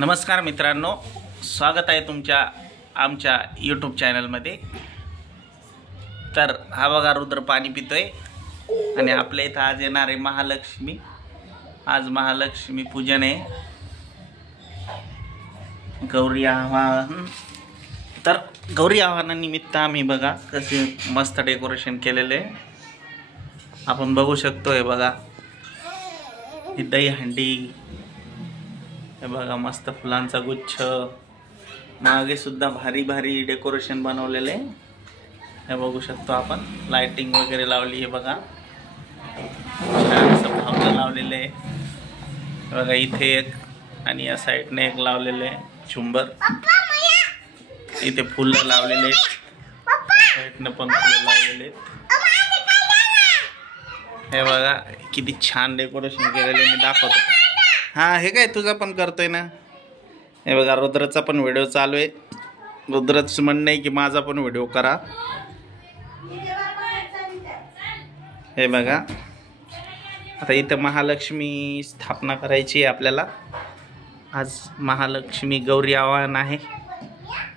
नमस्कार मित्रांनो, स्वागत आहे तुमच्या आमच्या यूट्यूब चॅनलमध्ये। तर हा बघा रुद्र पाणी पितोय आणि आपल्या इथं आज येणार आहे महालक्ष्मी। आज महालक्ष्मी पूजन आहे, गौरी आवाहन। तर गौरी आवाहनानिमित्त आम्ही बघा कसे मस्त डेकोरेशन केलेले आपण बघू शकतो। हे बघा ही दही हंडी, हे बघा मस्त फुलांचा गुच्छ, मागे सुद्धा भारी भारी डेकोरेशन बनवलेले आहे। हे बघू शकतो आपण, लाइटिंग वगैरे लावली आहे बघा, छान असं भावना लावलेले आहे बघा। इथे एक आणि या साईडने एक लावलेले झुंबर, इथे फुलं लावलेले आहेत, या साईडने पण फुलं लावलेले आहेत। हे बघा किती छान डेकोरेशन केलेले, मी दाखवतो। हा हे काय तुझा पण करतोय ना। हे बघा रुद्रचा पण व्हिडिओ चालू आहे, रुद्रच म्हणणं आहे की माझा पण व्हिडिओ करा। हे बघा आता इथं महालक्ष्मी स्थापना करायची आहे आपल्याला। आज महालक्ष्मी गौरी आवाहन आहे,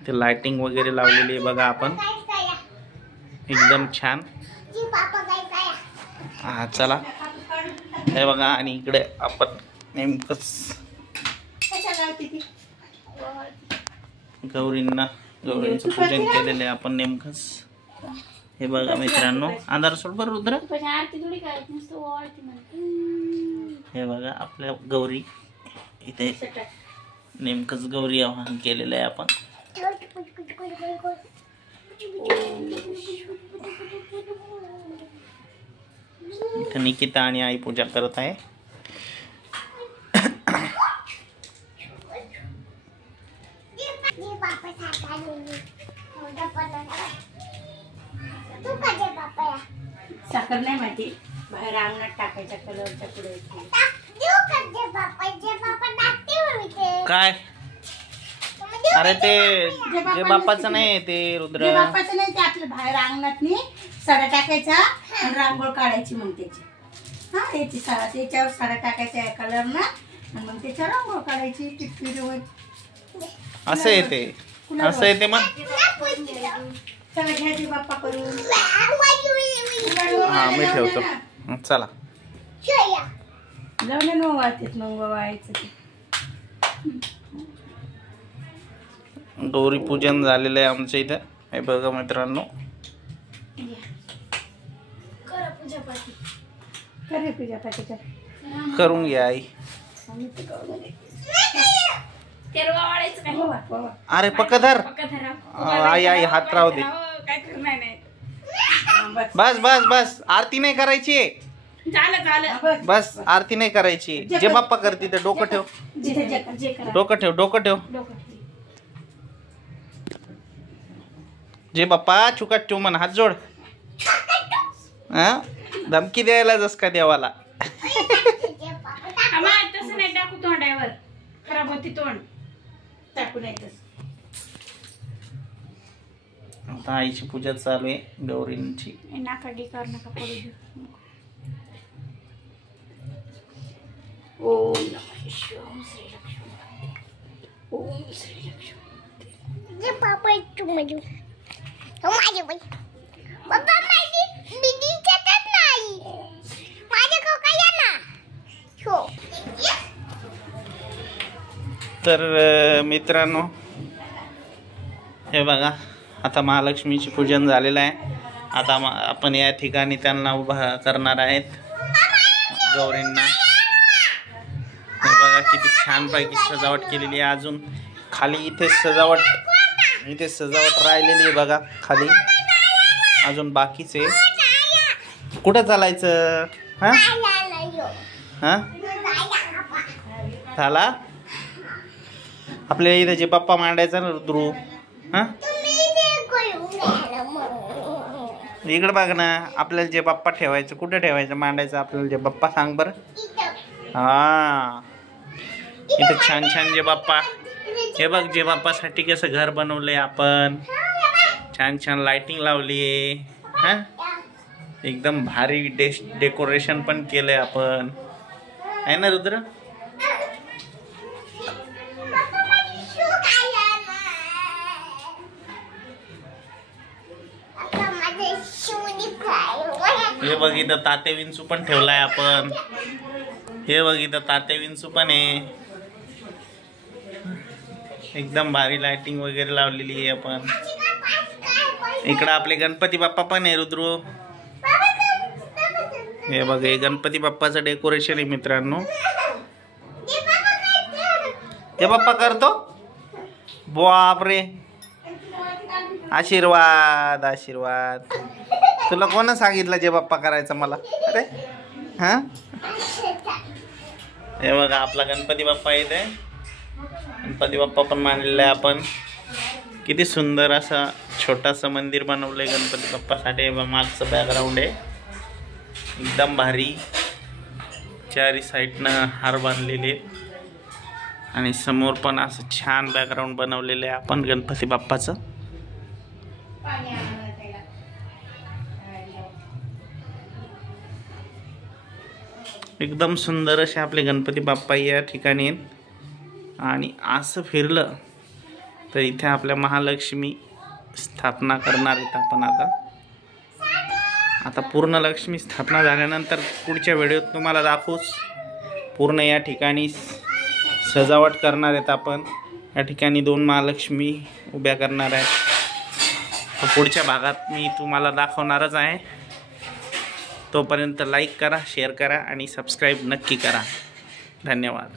ते लाइटिंग वगैरे लावलेली आहे बघा आपण, एकदम छान। हा चला, हे बघा आणि इकडे आपण नेमकंच गौरींचं पूजन केलेलं आहे आपण नेमकंच। हे बघा मित्रांनो, अंधार सोड बरं रुद्र। हे बघा आपल्या गौरी, इथे नेमकंच गौरी आवाहन केलेलं आहे आपण। इथे निकिता आणि आई पूजा करत आहे। साखर नाही माहिती, बाहेर अंगणात टाकायच्या कलरच्या पुढे काय। अरे ते जे बाप्पाचं नाही, ते रुद्र बाप्पाचं नाही, ते आपल्या बाहेर अंगणात नी साड्या टाकायचा आणि रांगोळ काढायची मग त्याची। हा याची याच्यावर साड्या टाकायच्या या कलर ना, आणि मग त्याच्यावर रांगोळ काढायची, टिपकी रवायची। असं येते, असं येते मग। चला घ्यायची बाप्पा करून। हा मी ठेवतो, चला जाऊन मग वाळतेत, मग वाळायचं ते। गौरी पूजन झालेलं आहे आमच्या इथं। हे बघा मित्रांनो, करून घ्या आई। अरे पक्कधर आई, आई हात राहू दे। बस बस बस, आरती नाही करायची, बस आरती नाही करायची। जे बाप्पा करते ते डोकं ठेव, डोकं ठेव, डोकं ठेव। जे बाप्पा चुकत ठेव म्हण, हात जोड। हा धमकी द्यायला जस का देवाला। तसं नाही टाकू तोंडावर, खराब होती तोंड, टाकू नाही तसं। आता आईची पूजा चालू आहे गौरींची। नाकाडी कर नका पडू देऊ। ओम नमः शिवाय, ओम श्री लक्ष्मी, ओम श्री लक्ष्मी। जे पापा तू माझे माझे बाई बाबा माझी बिडी चटत नाही, माझे कोका या ना हो। तर मित्रांनो, हे बघा आता महालक्ष्मीचे पूजन झालेलं आहे। आता आपण या ठिकाणी त्यांना उभा करणार आहेत गौरींना। हे बघा किती छानपैकी सजावट केलेली आहे। अजून खाली इथे सजावट राहिलेली आहे बघा, खाली अजून बाकीच आहे। कुठं चालायचं? हा हा झाला आपल्याला इथे जे बाप्पा मांडायचा ना रुद्रू। हा इकडे बघ ना, आपल्याला जे बाप्पा ठेवायचं कुठे ठेवायचं, मांडायचं आपल्याला जे बाप्पा, सांग बरं। हा इथे छान छान जे बाप्पा, हे बघ जे बाप्पासाठी कसं घर बनवलंय आपण, छान छान लाइटिंग लावली आहे। हा एकदम भारी डेकोरेशन पण केलंय आपण, आहे ना रुद्र। हे बघ इथं तात्या विंचू पण ठेवलाय आपण. हे बघ इथं तात्या विंचू पण आहे. एकदम भारी लाइटिंग वगैरे लावलेली आहे आपण. इकडं आपले गणपती बाप्पा पण आहे रुद्रू. हे बघ हे गणपती बाप्पाचं डेकोरेशन आहे मित्रांनो. ते बाप्पा करतो. बापरे, आशीर्वाद आशीर्वाद. तुला कोण सांगितलं जे बाप्पा करायचं मला? अरे हा, हे बघा आपला गणपती बाप्पा इथे. गणपती बाप्पा पण मानलेला आहे आपण. किती सुंदर असं छोटासा मंदिर बनवलंय गणपती बाप्पासाठी. मागचं बॅकग्राऊंड आहे एकदम भारी. चारी साईडनं हार बांधलेले आणि समोर पण असं छान बॅकग्राऊंड बनवलेलं आहे आपण गणपती बाप्पाचं. एकदम सुंदर असे आपले गणपती बाप्पा या ठिकाणी आहेत. आणि असं फिरलं तर इथे आपल्या महालक्ष्मी स्थापना करणार आहेत आपण. आता पूर्ण लक्ष्मी स्थापना झाल्यानंतर पुढच्या व्हिडिओत तुम्हाला दाखवूच. पूर्ण या ठिकाणी सजावट करणार आहेत आपण. या ठिकाणी 2 महालक्ष्मी उभ्या करणार आहेत. पुढच्या भागात मी तुम्हाला दाखवणारच आहे. तोपर्यंत लाईक करा, शेअर करा आणि सबस्क्राईब नक्की करा. धन्यवाद.